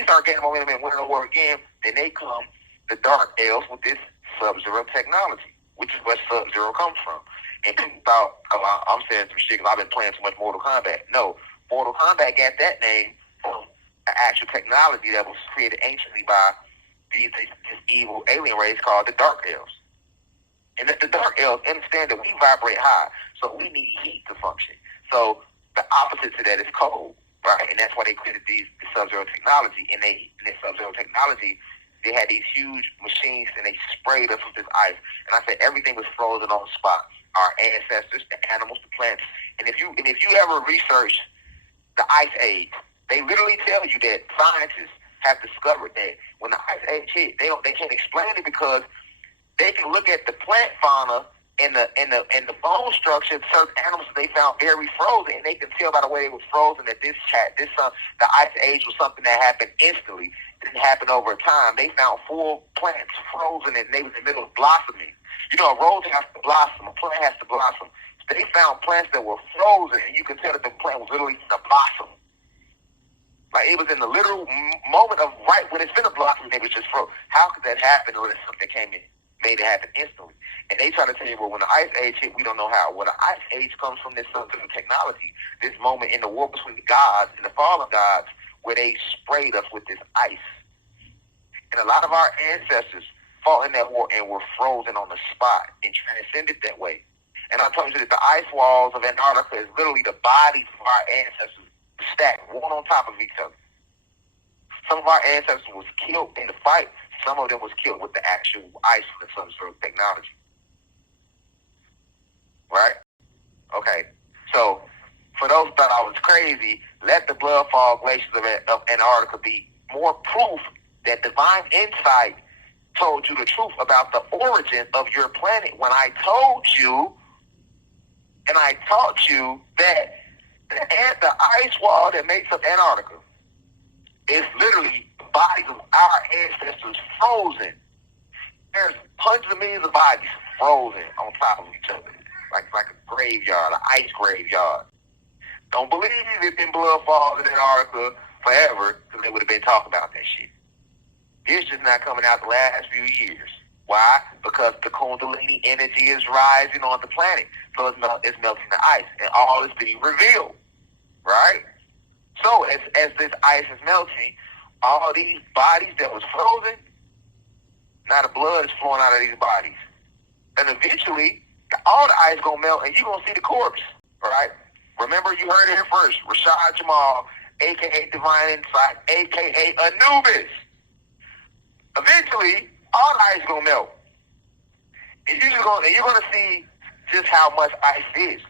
we start getting momentum and winning the war again, then they come, the Dark Elves, with this Sub-Zero technology, which is where Sub-Zero comes from. And people thought, oh, I'm saying some shit because I've been playing too much Mortal Kombat. No, Mortal Kombat got that name from an actual technology that was created anciently by this evil alien race called the Dark Elves. And the Dark Elves understand that we vibrate high, so we need heat to function. So the opposite to that is cold, right? And that's why they created the Sub-Zero technology. And this Sub-Zero technology, they had these huge machines, and they sprayed us with this ice. And I said everything was frozen on the spot. Our ancestors, the animals, the plants. And if you ever research the Ice Age, they literally tell you that scientists have discovered that when the Ice Age hit, they can't explain it because they can look at the plant fauna and the bone structure of certain animals that they found very frozen, and they can tell by the way it was frozen that the Ice Age was something that happened instantly. It didn't happen over time. They found full plants frozen, and they was in the middle of blossoming. You know, a rose has to blossom, a plant has to blossom. So they found plants that were frozen, and you could tell that the plant was literally going to blossom. Like, it was in the literal moment of right when it's going to blossom, they was just frozen. How could that happen unless something came in, made it happen instantly? And they try to tell you, well, when the Ice Age hit, we don't know how. Well, the Ice Age comes from this scientific technology, this moment in the war between the gods and the fallen gods, where they sprayed us with this ice. And a lot of our ancestors fought in that war and were frozen on the spot and transcended that way. And I told you that the ice walls of Antarctica is literally the bodies of our ancestors stacked one on top of each other. Some of our ancestors was killed in the fight. Some of them was killed with the actual ice and some sort of technology. Right? Okay. So, for those who thought I was crazy, let the blood-fall glaciers of Antarctica be more proof that divine insight told you the truth about the origin of your planet when I told you and I taught you that the ice wall that makes up Antarctica is literally the bodies of our ancestors frozen. There's hundreds of millions of bodies frozen on top of each other, like a graveyard, an ice graveyard. Don't believe there's been blood falls in Antarctica forever, because they would have been talking about that shit. It's just not coming out the last few years. Why? Because the Kundalini energy is rising on the planet. So it's melting the ice. And all is being revealed. Right? So as this ice is melting, all these bodies that was frozen, now the blood is flowing out of these bodies. And eventually, all the ice going to melt, and you're going to see the corpse. Right? Remember, you heard it here first. Rashad Jamal, a.k.a. Divine Insight, a.k.a. Anubis. Eventually, all the ice is going to melt. And you're going to see just how much ice is.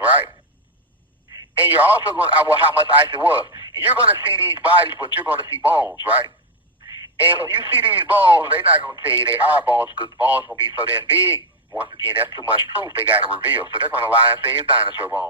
Right? And you're also going to, how much ice it was. And you're going to see these bodies, but you're going to see bones, right? And when you see these bones, they're not going to tell you they are bones, because the bones going to be so damn big. Once again, that's too much proof they got to reveal. So they're going to lie and say it's dinosaur bones.